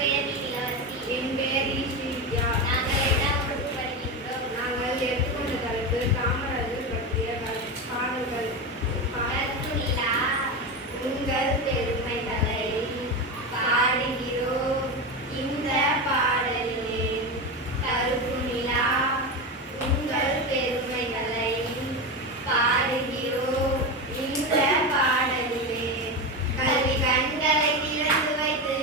என் பெயர் ஈஸ்வரியா. நாங்கள் எடுத்துக்கொண்ட தலைப்பு காமராஜர் பற்றிய பாடல்கள். உங்கள் பெருமைகளை பாடுகிறோம் இந்த பாடலிலே. கருப்பு நிலா உங்கள் பெருமைகளை பாடுகிறோம் இந்த பாடலிலே. கல்வி கண்களை திறந்து வைத்து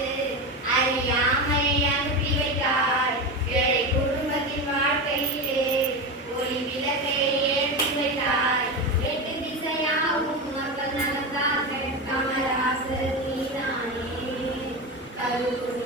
அறியாமையை அனுப்பி வைத்தார். ஏழை குடும்பத்தின் வாழ்க்கையிலே ஒளி விளக்கை ஏற்றி வைத்தார். எட்டு திசையாவும் மக்கள் நலத்தாக காமராசர் நீதானே. கருப்பு